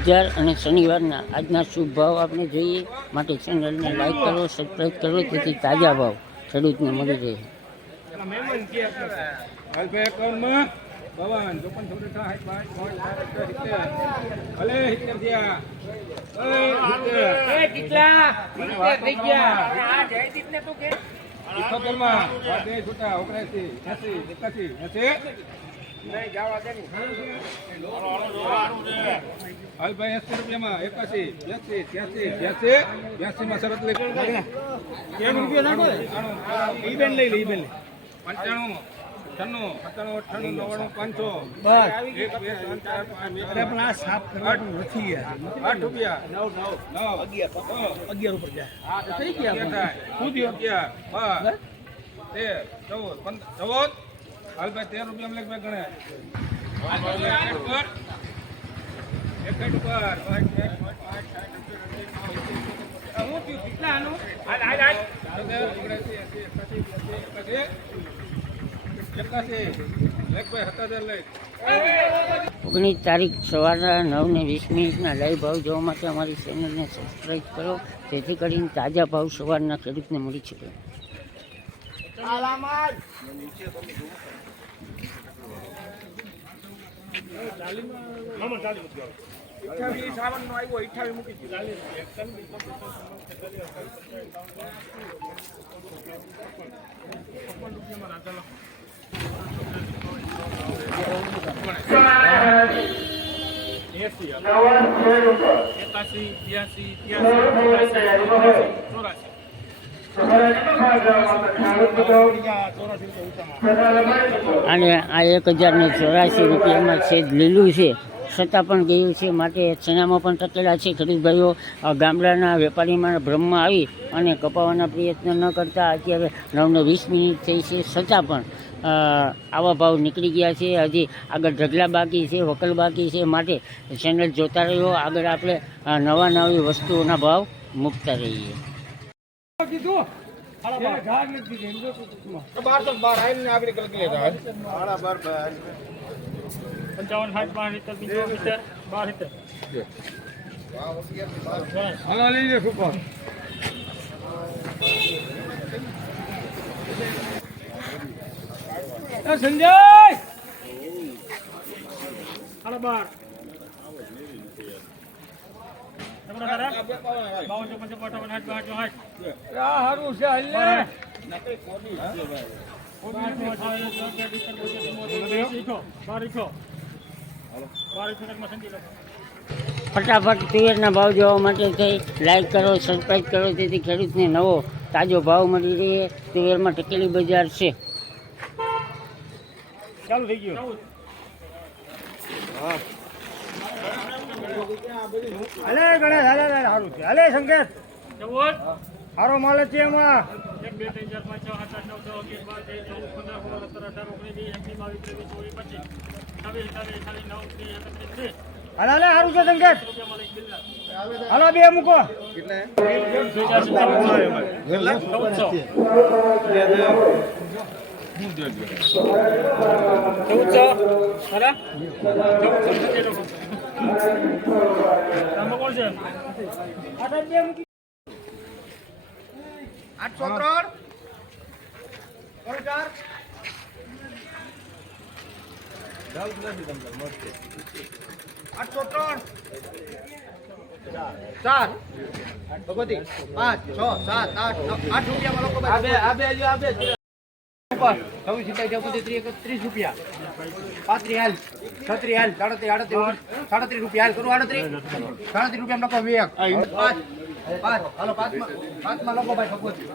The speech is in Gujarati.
બજાર અને શનિવારના આજના શુભ ભાવ આપણે જોઈએ માટે ચેનલને લાઈક કરો સબસ્ક્રાઈબ કરો તેથી તાજા ભાવ ખેડૂતને મળી રહે એસી હાલભાઈ એસી રૂપિયામાં એકાસી બ્યાસી ત્યાસી બ્યાસી બ્યાસીમાં શરત લઈ પંચાણું છન્નું સત્તાણું અઠ્ઠાણું નવ્વાણું પાંચસો. એક બે ત્રણ ચાર નથી આઠ રૂપિયા. નવ નવ. અગિયાર. ઉપર જાય. થઈ ગયા શું થયું? અગિયાર બાર તેર ચૌદ પંદર ચૌદ. હાલ ભાઈ તેર રૂપિયા લખ ભાઈ ગણ્યા એકડ થયું? કેટલા આનું? ઓગણીસ તારીખ સવારના નવ ને વીસ મિનિટના લાઈવ ભાવ જોવા માટે અમારી ચેનલને સબસ્ક્રાઈબ કરો જેથી કરીને તાજા ભાવ સવારના ખેડૂતને મળી શકે અઠ્ઠાવીસ સાવન નો આવ્યો અઠ્ઠાવીસ મૂકી દીધું એકાસી બ્યાસી ત્યાસી ચોરાસી અને આ એક હજારને ચોરાસી રૂપિયામાં છે લીલું છે. છતાં પણ ગયું છે માટે ચણામાં પણ ટકેલા છે ખરીદભાઈઓ ગામડાના વેપારીમાં ભ્રમમાં આવી અને કપાવવાના પ્રયત્ન ન કરતા અત્યારે નવને વીસ મિનિટ થઈ છે છતાં પણ આવા ભાવ નીકળી ગયા છે. હજી આગળ ઢગલા બાકી છે, વકલ બાકી છે માટે ચેનલ જોતા રહ્યો. આગળ આપણે નવા નવી વસ્તુઓના ભાવ મૂકતા રહીએ. બાર. તો બાર આવીને આગળ કલકી લેતા પંચાવન સાઠ બાર પંચોતેર બાર સિત્તેર. હાલો લઈ લે સુપર સંજય! સાડા બાર. હારું છે હાલ ફટાફટ તુવેરના ભાવ જોવા માટે કંઈ લાઈક કરો સબસ્ક્રાઈબ કરો તેથી ખેડૂતને નવો તાજો ભાવ મળી રહે. તુવેરમાં ટકેલી બજાર છે. ચાલુ થઈ ગયું. હાલે ગણેશ હાલે સારું હારું છે. હાલે સંકેત સારો હારો માલ છે એમાં. ત્રીસ. હાલે સારું છે સંકેત હાલો બે મૂકો. ચૌદસો ખરા ચૌદસો કોણ છે આઠસો ત્રણ ચાર આઠસો ત્રણ ચાર ભગવતી પાંચ છ સાત આઠ આઠ રૂપિયામાં લોકો આબે આબે આબે ઉપર સિત્તાવીસ અઠ્યાવીસ ત્રીસ રૂપિયા. પાંત્રી હાલ. છત્રી હાલ. સાડત્રીસ, આડત્રીસ સાડત્રીસ રૂપિયા. હાલ કરું આડત્રીસ? સાડત્રીસ રૂપિયા લોકો વેગ પાંચ. પાંચ. હાલો, પાંચમાં પાંચમાં લોકો ભાઈ, ભગવતી.